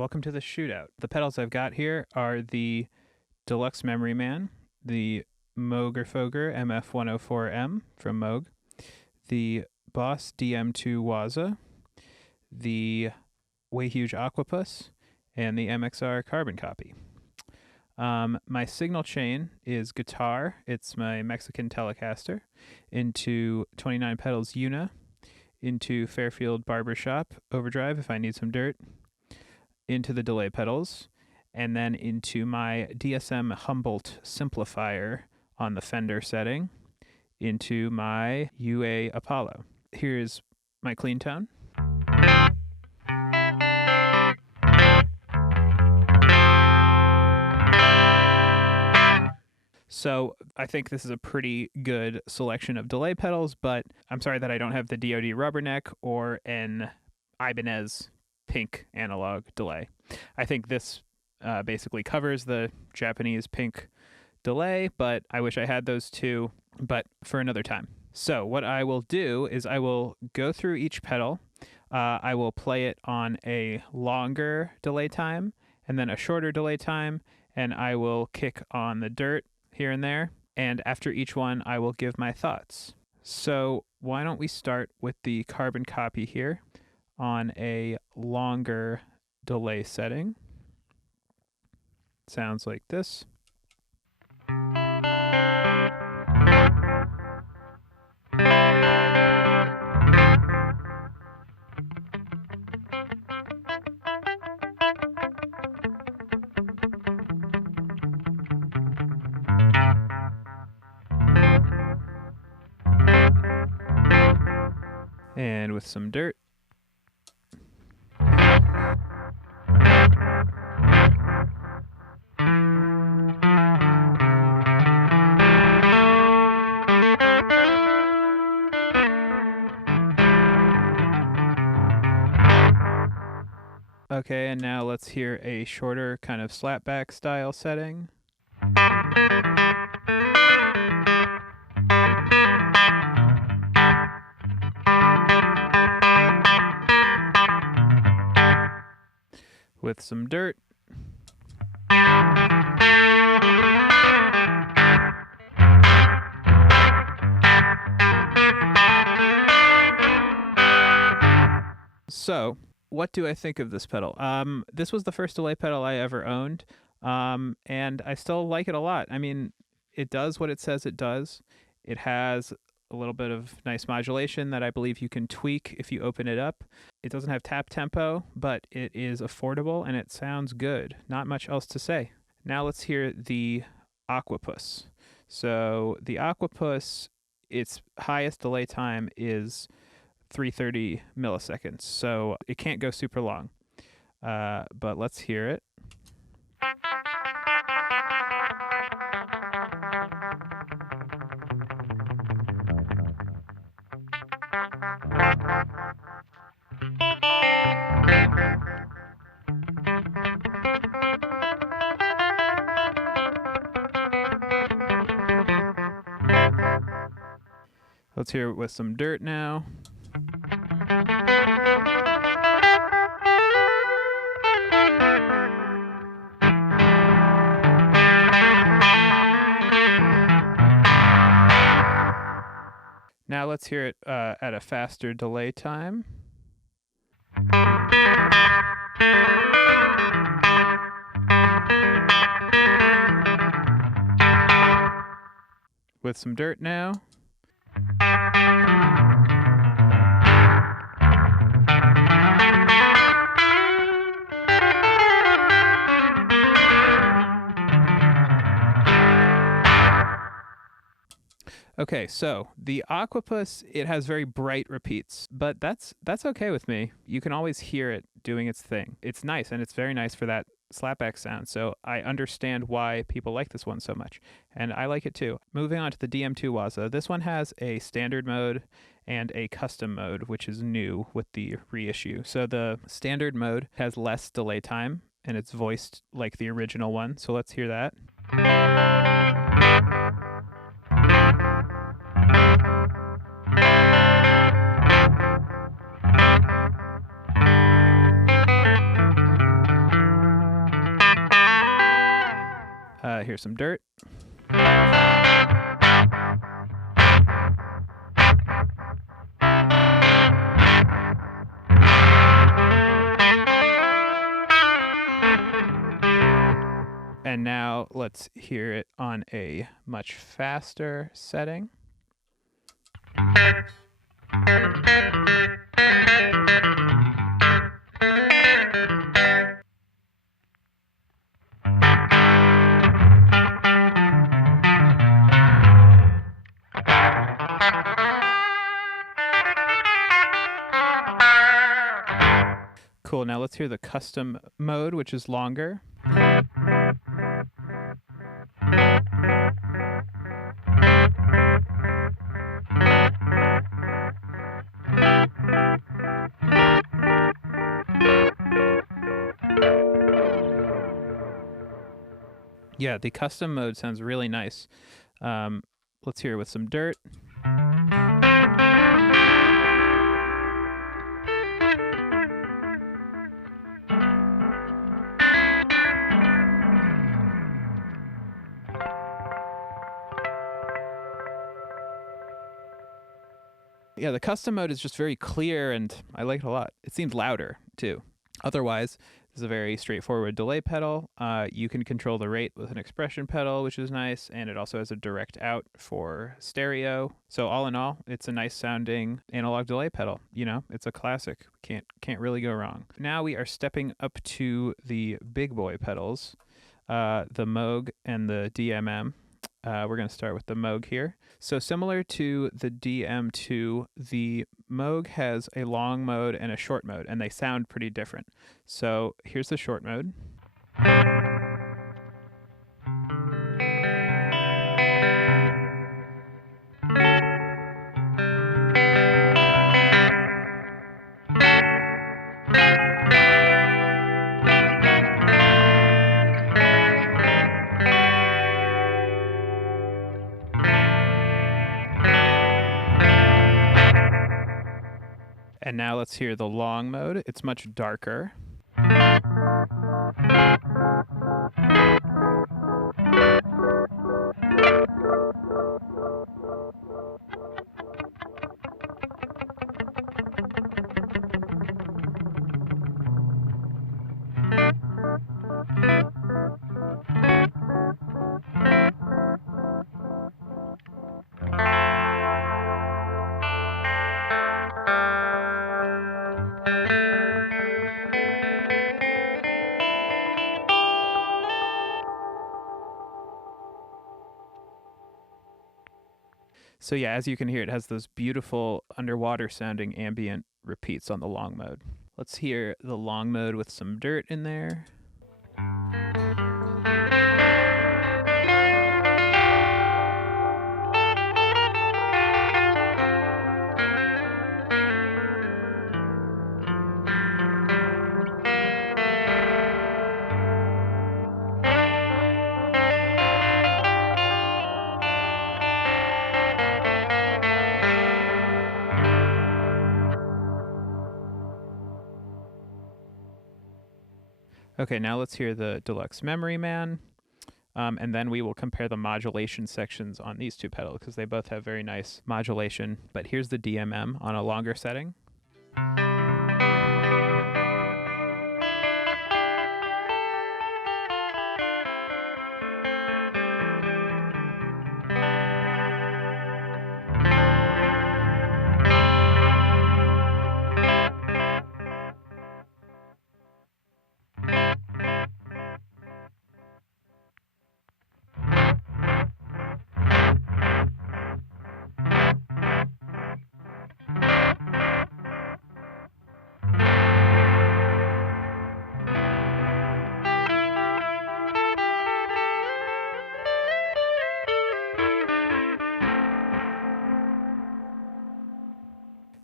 welcome to the Shootout. The pedals I've got here are the Deluxe Memory Man, the Moog MF-104m from Moog, the Boss DM2 Waza, the Way Huge Aqua Puss, and the MXR Carbon Copy. My signal chain is guitar. It's my Mexican Telecaster, into 29 pedals Una, into Fairfield Barbershop overdrive if I need some dirt, into the delay pedals, and then into my DSM Humboldt simplifier on the Fender setting, into my UA Apollo. Here's my clean tone. So I think this is a pretty good selection of delay pedals, but I'm sorry that I don't have the DoD Rubberneck or an Ibanez pink analog delay. I think this basically covers the Japanese pink delay, but I wish I had those two, but for another time. So what I will do is I will go through each pedal. I will play it on a longer delay time and then a shorter delay time, and I will kick on the dirt here and there, and after each one I will give my thoughts. So why don't we start with the carbon copy here on a longer delay setting. Sounds like this. And with some dirt. Okay, and now let's hear a shorter kind of slapback style setting. With some dirt. So, what do I think of this pedal? This was the first delay pedal I ever owned, and I still like it a lot. I mean, it does what it says it does. It has a little bit of nice modulation that I believe you can tweak if you open it up. It doesn't have tap tempo, but it is affordable and it sounds good. Not much else to say. Now let's hear the Aqua Puss. So the Aqua Puss, its highest delay time is 330 milliseconds, so it can't go super long. But let's hear it. Let's hear it with some dirt now. Now let's hear it at a faster delay time. With some dirt now. Okay, so the Aqua Puss, it has very bright repeats, but that's okay with me. You can always hear it doing its thing. It's nice, and it's very nice for that slapback sound, so I understand why people like this one so much, and I like it too. Moving on to the DM2 Waza, this one has a standard mode and a custom mode, which is new with the reissue. So the standard mode has less delay time, and it's voiced like the original one, so let's hear that. hear some dirt. And now let's hear it on a much faster setting. Cool, now let's hear the custom mode, which is longer. Yeah, the custom mode sounds really nice. Let's hear it with some dirt. Yeah, the custom mode is just very clear, and I like it a lot. It seems louder, too. Otherwise, this is a very straightforward delay pedal. You can control the rate with an expression pedal, which is nice, and it also has a direct out for stereo. So all in all, it's a nice sounding analog delay pedal. You know, it's a classic. Can't really go wrong. Now we are stepping up to the big boy pedals, the Moog and the DMM. We're going to start with the Moog here. So similar to the DM2, the Moog has a long mode and a short mode, and they sound pretty different. So here's the short mode. And now let's hear the long mode. It's much darker. So yeah, as you can hear, it has those beautiful underwater sounding ambient repeats on the long mode. Let's hear the long mode with some dirt in there. Okay, now let's hear the Deluxe Memory Man, and then we will compare the modulation sections on these two pedals because they both have very nice modulation. But here's the DMM on a longer setting.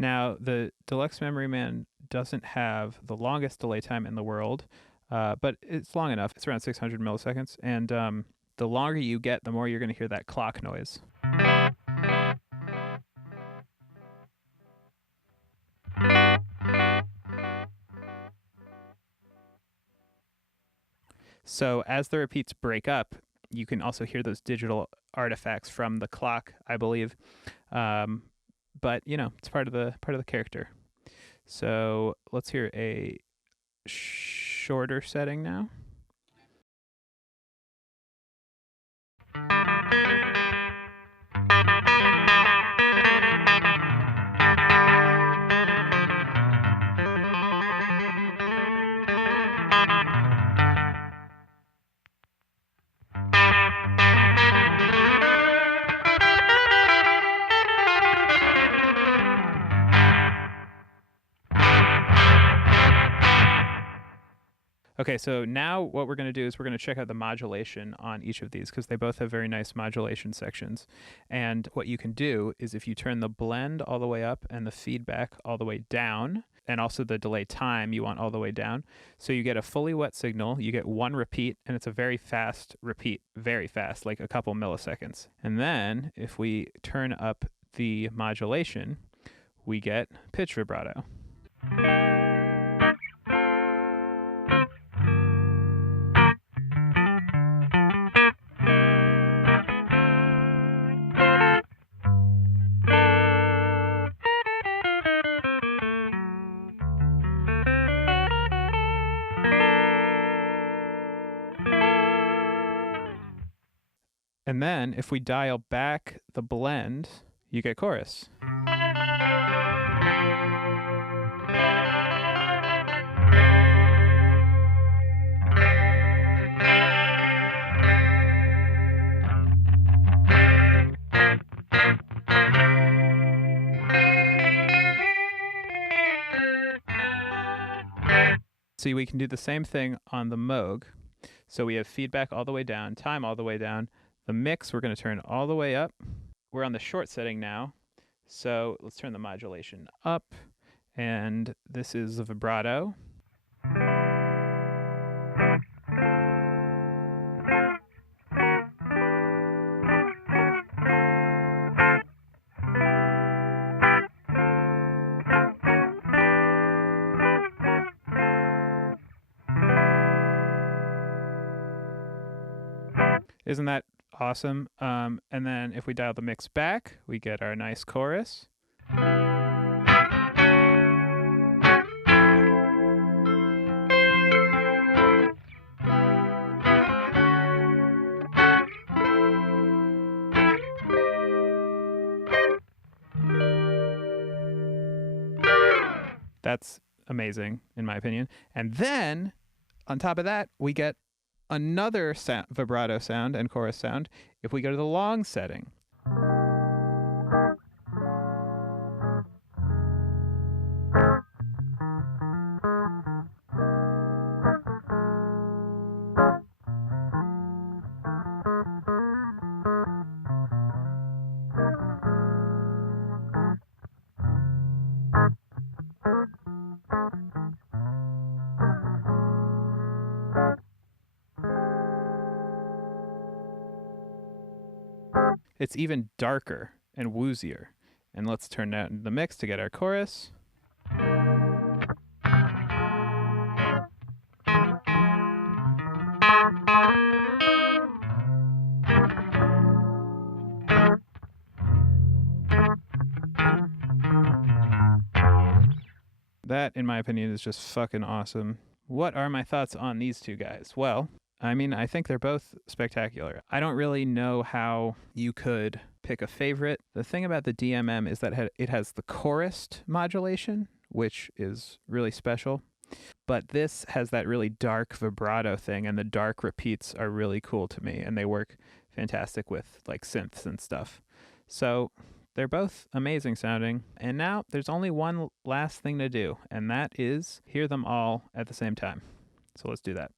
Now, the Deluxe Memory Man doesn't have the longest delay time in the world, but it's long enough. It's around 600 milliseconds, and the longer you get, the more you're going to hear that clock noise. So as the repeats break up, You can also hear those digital artifacts from the clock, I believe. But you know, it's part of the character. So let's hear a shorter setting now. Okay, so now what we're going to do is we're going to check out the modulation on each of these because they both have very nice modulation sections. And what you can do is if you turn the blend all the way up and the feedback all the way down, and also the delay time you want all the way down, so you get a fully wet signal, you get one repeat, and it's a very fast repeat, very fast, like a couple milliseconds. And then if we turn up the modulation, we get pitch vibrato. And then if we dial back the blend, you get chorus. See, we can do the same thing on the Moog. So we have feedback all the way down, time all the way down. The mix, we're going to turn all the way up. We're on the short setting now. So let's turn the modulation up. And this is the vibrato. Isn't that awesome? And then if we dial the mix back, we get our nice chorus. That's amazing, in my opinion. And then, on top of that, we get another vibrato sound and chorus sound if we go to the long setting. It's even darker and woozier. And let's turn down the mix to get our chorus. That, in my opinion, is just fucking awesome. What are my thoughts on these two guys? Well, I mean, I think they're both spectacular. I don't really know how you could pick a favorite. The thing about the DMM is that it has the chorused modulation, which is really special. But this has that really dark vibrato thing, and the dark repeats are really cool to me, and they work fantastic with like synths and stuff. So they're both amazing sounding. And now there's only one last thing to do, and that is hear them all at the same time. So let's do that.